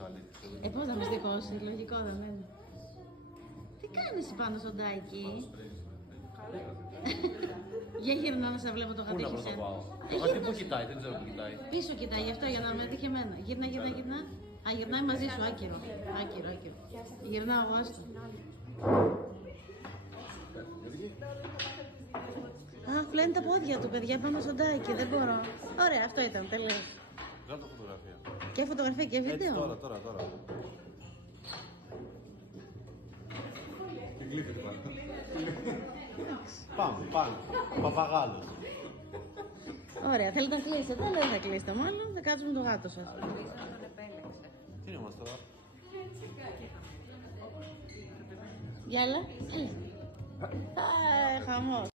ο αλήθης. Πώς θα με στοιχώσει, λογικό δεν είναι. Τι κάνεις πάνω στον Τάικη? Για γυρνά να σε βλέπω το γατί. Πού να πρώτα πάω? Το γατί που κοιτάει, δεν ξέρω που κοιτάει. Πίσω κοιτάει, γι' αυτό για να με δει και εμένα. Γυρνά. Α, γυρνάει μαζί σου, άκυρο. Γυρνάω εγώ, άστο. Α, φλένει τα πόδια του, παιδιά, πάνω στον Τάικη, δεν μπορώ. Ωραία, αυτό ήταν, τελείως. Βγάλω φωτογραφία. Και φωτογραφία και βίντεο. Έτσι, τώρα. Τι γλύφει τώρα. Πάμε. Παπαγάλος. Ωραία, θέλετε να κλείσετε, αλλά δεν θα κλείσετε μάλλον, θα κάτσουμε με το γάτο σας. Τι είναι όμως τώρα? Γεια, έλα. Χαμός.